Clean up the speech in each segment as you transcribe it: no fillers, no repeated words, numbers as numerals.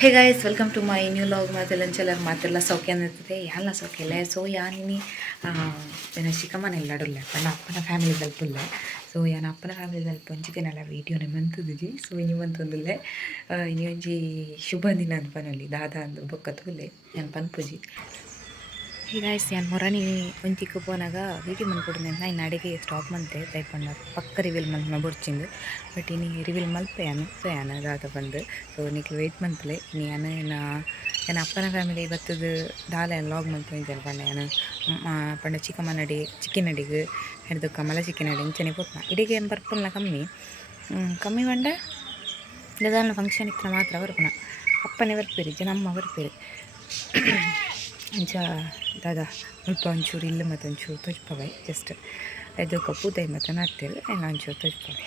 hey guys welcome to my new log ಮಾತೆಲ್ಲಂಚೆಲ್ಲರು ಮಾತೆಲ್ಲ ಸೌಖ್ಯ ಅನ್ನಿರ್ತದೆ ಯಾಲ ಸೌಖ್ಯ ಸೊ ಯಾನಿನಿ ಚಿಕ್ಕಮ್ಮನ ಎಲ್ಲಾಡುಲ್ಲ ಪಂಡ ಅಪ್ಪನ ಫ್ಯಾಮಿಲಿ ತಲುಪಿಲ್ಲ ಸೊ ಯಾನ ಅಪ್ಪನ ಫ್ಯಾಮಿಲಿ ತಲುಪು ಒಂಚಿತೇನೆಲ್ಲ ವೀಡಿಯೋನೇ ಮಂತದಿಜಿ ಸೊ ಇನಿ ಮಂತೊಂದುಲ್ಲೆ ಇನಿ ಒಂಜಿ ಶುಭ ದಿನ ಅನ್ಪನಲ್ಲಿ ದಾದಾ ಅಂದು ಬೊಕ್ಕತ್ತುಲ್ಲೆ ನಾನು ಪನ್ಪುಜಿ ಹೀಗಾಯ್ಸ್ ನಾನು ಮೊರನಿ ಒಂಚಿಕ್ಕ ಪೋನಾಗ ವೀಡಿಯೋ ಮನ್ಕೊಡ್ದೆ ನಾನು ಅಡಿಗೆ ಸ್ಟಾಪ್ ಮಂತೆ ತೈಪಂಡ ಪಕ್ಕ ರಿವೀಲ್ ಮಲ್ಪನ ಬೊಡ್ಚಿಂದು ಬಟ್ ಇನಿ ರಿವೀಲ್ ಮಲ್ಪೆಯಾನು ಸೊ ಯಾನ ದಾದ ಬಂದು ಸೊ ನಿಕ್ಲು ವೆಯ್ಟ್ ಮಲ್ಪಲೆ ಇನಿ ನಾನು ಅಪ್ಪನ ಫ್ಯಾಮಿಲಿ ಬತ್ತದ ದಾಲ ಲಾಗ್ ಮಲ್ಪೊಯ್ತಾರೆ ಪಂಡ ನಾನು ಪಂಡ ಚಿಕ್ಕನ್ ಅಡಿಗೆ ಹಿಡ್ದು ಕಮಲ ಚಿಕ್ಕನ್ ಅಡಿ ಇಂಚನೆ ಪೋತ್ನ ಇಡಿಗೆ ಏನು ಬರ್ಪುಲ್ಲ ಕಮ್ಮಿ ಪಂಡ ದಾದಾನ ಫಂಕ್ಷನ್ ಇತ್ತ ಮಾತ್ರ ಬರ್ಪುನ ಅಪ್ಪನೇ ಬರ್ಪೇರಿ ಜನಮ್ಮ ಬರ್ಪೇರಿ ಅಂಚ ದಾದಾ ಮುಲ್ಪ ಒಂಚೂರು ಇಲ್ಲ ಮತ್ತು ಒಂಚೂರು ತೊಜ್ಪವೆ ಜಸ್ಟ್ ಅದು ಕಪ್ಪು ತೈ ಮತ್ತು ನಡ್ತೇವೆ ಹೆಂಗೆ ಒಂಚೂರು ತೊಜ್ಪವೆ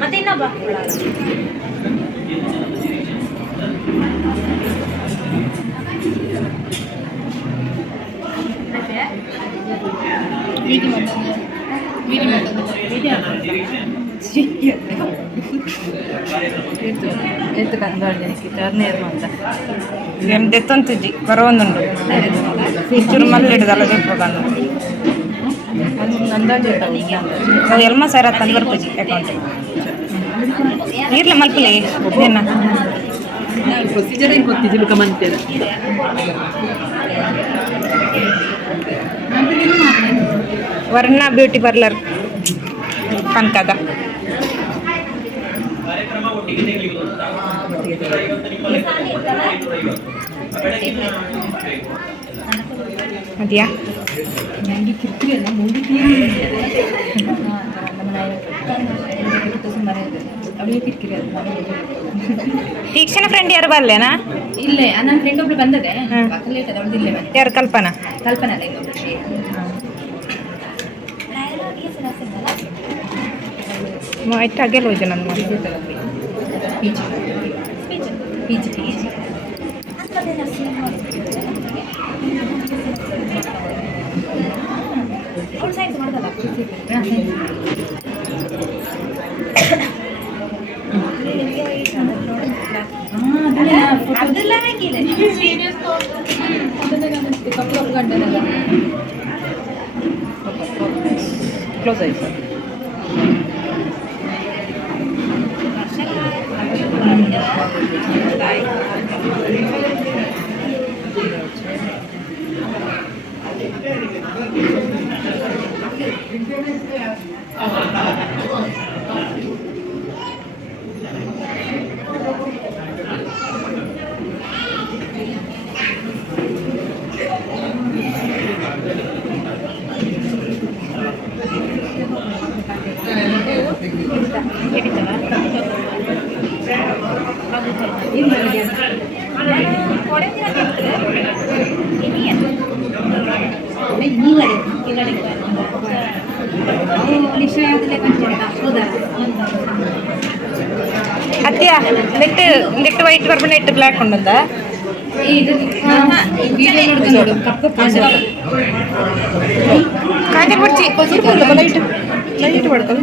ಮತ್ತೆ ಇನ್ನೊಬ್ಬ ಎತ್ತು ಕಂದೋಳಿಗೆ ಟರ್ನೇರು ಅಂತ ಏನು ದೆತ್ತೊಂತಿದ್ದಿ ಬರೋಂದುಂಡು ಚೂರು ಮಲ್ಲಿಡ್ದಲ್ಲ ದೊಡ್ಡ ನಂದಾಜಿ ಅದು ಎಲ್ಮ ಸರ ತಂದು ಬರ್ಪುಜಿ ಅಕೌಂಟ್ ಇರ್ಲಿ ಮಲ್ಪಲಿ ಏನ ಪ್ರೊಸೀಜರ್ ಏನು ಗೊತ್ತಿದ್ದಿಲ್ಲ ಕಮಂತೇನೆ ವರ್ಣ ಬ್ಯೂಟಿ ಪಾರ್ಲರ್ ಕನಕದ ಅದ್ಯಾ ತೀಕ್ಷಣ ಫ್ರೆಂಡ್ ಯಾರು ಬರ್ಲೇನಾ ಇಲ್ಲ ನನ್ನ ಫ್ರೆಂಡ್ ಒಬ್ಳು ಬಂದದೆ ಯಾರು ಕಲ್ಪನಾ ಕಲ್ಪನಾ ಆಯ್ತು ಹಾಗೆಲ್ಲ ಹೋಯ್ತು ನನ್ನ ಸೈನ್ಸ್ ಮಾಡ್ದಲ್ಲ ಕ್ಲೋಸ್ ಆಯ್ತು ಅತ್ಯ ನೆಟ್ ವೈಟ್ ಬರ್ಬ ನೆಟ್ ಬ್ಲ್ಯಾಕ್ ಉಂಡದ ಕಾಂಜೆ ಬಿಡ್ಚಿ ಲೈಟ್ ಲೈಟ್ ಪಡ್ಕೊಳ್ಳಿ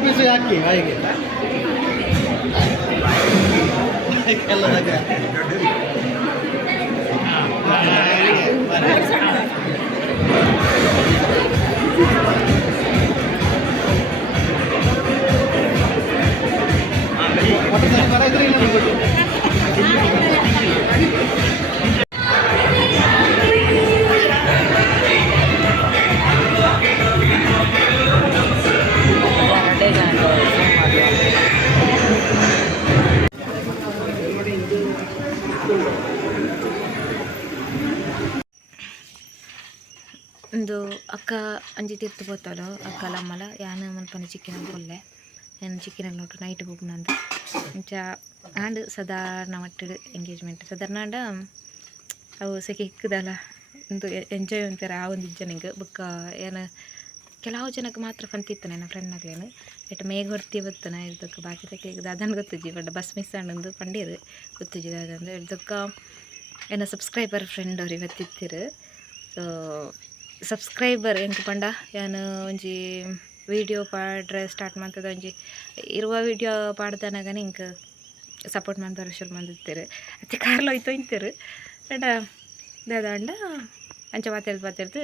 ಪೀಸಿಗೆ ಹಾಕಿ ಬಾಯಿಗೆ ಎಲ್ಲದಾಗ ಒಂದು ಅಕ್ಕ ಅಂಜಿ ತಿರ್ತು పోతాడు ಅಕ್ಕಲ ಅಮ್ಮಲ ಯಾನು ಮಲ್ಪನೆ ಚಿಕ್ಕಿನ ಕೊಲ್ಲೆ ನಾನು ಚಿಕ್ಕಿನಲ್ಲಿ ನೋಡ್ರು ನೈಟ್ ಹೋಗ್ನಂದು ಇಂಚ ಆಂಡ್ ಸಾಧಾರಣ ಮಟ್ಟದ ಎಂಗೇಜ್ಮೆಂಟ್ ಸಾಧಾರಣ ಆಂಡ ಅವು ಸೆಕೆ ಇಕ್ಕದಲ್ಲ ಒಂದು ಎಂಜಾಯ್ ಅಂತಾರೆ ಆ ಒಂದು ಜನಕ್ಕೆ ಬೊಕ್ಕ ಏನು ಕೆಲವು ಜನಕ್ಕೆ ಮಾತ್ರ ಪಂತಿತ್ತು ನನ್ನ ಫ್ರೆಂಡ್ನಾಗ್ಲೇನು ಬಟ್ ಮೇಘ ಹೊಡ್ತಿ ಇವತ್ತನ ಇರ್ದಕ್ಕೆ ಬಾಕಿ ತೆಗಿದ ಅದನ್ನು ಗೊತ್ತಿಜ್ಜಿ ಬಟ್ ಬಸ್ ಮಿಸ್ ಆಂಡು ಪಂಡೀರು ಗೊತ್ತಿಜ್ಜಿದ ಅದಂದ್ರೆ ಇರ್ದಕ್ಕೆ ಏನೋ ಸಬ್ಸ್ಕ್ರೈಬರ್ ಫ್ರೆಂಡ್ ಅವ್ರು ಇವತ್ತಿತ್ತಿರು ಸೊ ಸಬ್ಸ್ಕ್ರೈಬರ್ ಎಂಕ್ ಪಂಡ ಯಾನು ಒಂಜಿ ವೀಡಿಯೋ ಪಾಡ್ರೆ ಸ್ಟಾರ್ಟ್ ಮಾಡ್ತದ ಒಂಜಿ ಇರುವ ವೀಡಿಯೋ ಪಾಡ್ದನಾಗ ಇಂಕ ಸಪೋರ್ಟ್ ಮಾಡ್ತಾರೆ ಶುರು ಮಾಡಿರ್ತೀರು ಅತ್ತೆ ಕಾರ್ಲು ಹೋಯ್ತು ಇಂತೀರು ಅಂಡ ದಾದಂಡ ಅಂಚ ಮಾತಾಡ್ದು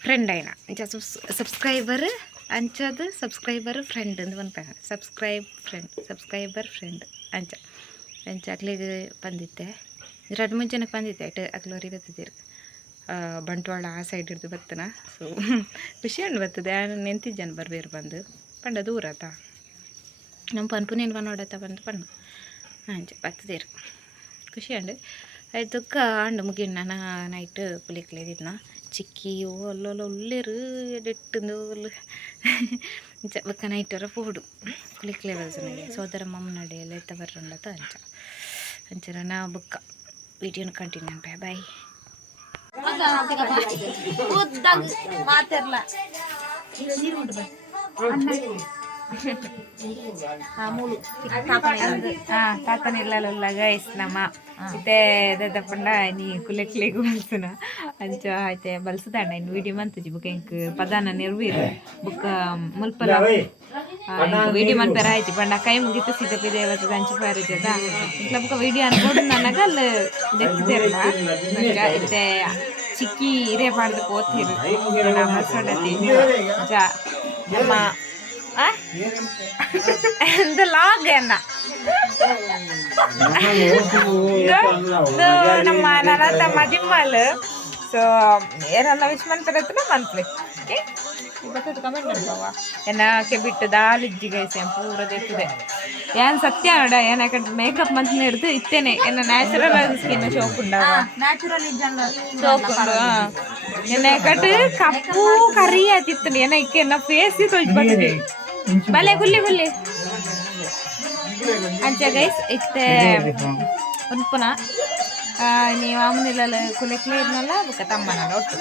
ಫ್ರೆಂಡ್ ಆಯ್ನ ಅಂಚ ಸಬ್ಸ್ಕ್ರೈಬರ್ ಅಂಚದು ಸಬ್ಸ್ಕ್ರೈಬರ್ ಫ್ರೆಂಡ್ ಅಂತ ಒಂದು ಸಬ್ಸ್ಕ್ರೈಬರ್ ಫ್ರೆಂಡ್ ಅಂಚ ಅಂಚ ಅಕ್ಲಿಗೆ ಬಂದಿತ್ತೆ 2-3 ಜನಕ್ಕೆ ಬಂದಿತ್ತೆ ಅಟ್ ಅಕ್ಲೋರಿ ಬತ್ತಿದ್ದೀರಿ ಬಂಟ್ವಾಳ ಆ ಸೈಡ್ ಹಿಡ್ದು ಬತ್ತನ ಸೊ ಖುಷಿ ಹಣ್ಣು ಬರ್ತದೆ ನೆಂತಿದ್ದೇನೆ ಬರ್ಬೇರು ಬಂದು ಪಂಡ ದೂರ ಆತ ನಮ್ಮ ಪನ್ಪುನೇನು ಬಂದು ಬಂದು ಪಣ್ಣ ಅಂಚೆ ಬತ್ತದೇರು ಖುಷಿ ಹಂಡು ಅದಕ್ಕೆ ಹಂಡು ಮುಗಿನ ನಾನು ನೈಟ್ ಪುಲಿಕ್ಲೇದಿದ್ನ ಚಿಕ್ಕಿಯೋ ಅಲ್ಲೋಲ್ಲ ಉಳ್ಳೇರು ಡೆಟ್ಟಂದು ಅಂಚ ಬಕ್ಕ ನೈಟರ ಪೋಡು ಕುಲಿಕ್ಲೇ ಬಲ್ಸನಿಗೆ ಸೋದರ ಮಮ್ಮನಡೆ ಎಲ್ಲ ಎತ್ತ ಬರ್ರಂಡತ ಅಂಚ ಅಂಚರ ನಾ ಬುಕ್ಕ ವಿಡಿಯೋನ ಕಂಟಿನ್ಯೂ ಬಾಯ್ ತಾತನ ಇರ್ಲಲ್ಲ ಗೈಸ್ ನಮ್ಮ ಇತ್ತೆ ದಪ್ಪಂಡ ನೀ ಕುಲೆಕ್ಲಿಗೆ ಬಲ್ಸುನ ಅಂಚ ಆಯ್ತೆ ಬಲ್ಸದಂಡ ಇನ್ನು ವಿಡಿಯೋ ಮಂತಜಿ ಬುಕ್ ಇಂಕ್ ಪದಾನ ನೆರವೇರು ಬುಕ್ ಮುಲ್ಪಲ ವಿಡಿಯೋ ಮನ್ಪೇರ ಆಯ್ತು ಪಂಡ ಕೈ ಮುಗಿತು ಸಿದ್ದಪ್ಪಿ ದೇವತದ ಅಂಚು ಪಾರಿಜದ ಇಟ್ಲ ಬುಕ್ಕ ವಿಡಿಯೋ ಅನ್ಕೊಂಡು ನನಗ ಅಲ್ಲಿ ದೆತ್ತಿದ್ದೇರಲ್ಲ ಅಂಚ ಇತ್ತೆ ಚಿಕ್ಕಿ ಹಿರೇ ಪಾಡ್ದು ಓದ್ತಿರು ಮಸೊಡತಿ ಜಾ ನಮ್ಮ എന്ത് ಲಾಗ್ ಅನ್ನ ನಮ್ಮ ನನ್ನ ಮದಿಮ್ಮಲ್ ಸೊ ಏನನ್ನ ವಿಶ್ ಮಾಡ್ತಾರೆ ಮಂತ್ಲಿ ಗೊತ್ತದ ಕಮೆಂಟ್ ಮಾಡ್ಬವ ಏನಕ್ಕೆ ಬಿಟ್ಟು ದಾಲಿಜ್ಜಿ ಗೈಸ್ ಪೂರ ತೆತ್ತಿದೆ ಏನು ಸತ್ಯ ನೋಡ ಏನಕ್ಕೆ ಮೇಕಪ್ ಮಂತ್ ಹಿಡ್ದು ಇತ್ತೇನೆ ಏನು ನ್ಯಾಚುರಲ್ ಆಗಿ ಸ್ಕಿನ್ ಸೋಪ್ ಉಂಡವ ಸೋಪ್ ಉಂಡು ಏನಕ್ಕೆ ಕಪ್ಪು ಕರಿ ಆತಿತ್ತು ಏನಕ್ಕೆ ನಾ ಫೇಸ್ ತೊಳ್ದು ಬಂದಿದೆ ಬಲೆ ಗುಲ್ಲಿ ಅಂಚ ಗೈಸ್ ಇತ್ತೆ ಉನ್ಪುನ ನೀವು ಅಮ್ಮನಿಲ್ಲ ಕುಲಿಕ್ಲಿ ಇದ್ನಲ್ಲ ಬುಕ್ಕ ತಮ್ಮನಲ್ಲ ಒಟ್ಟು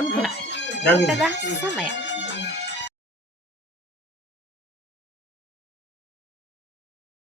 ಉನ್ಪುನ ಊಟದ ಸಮಯ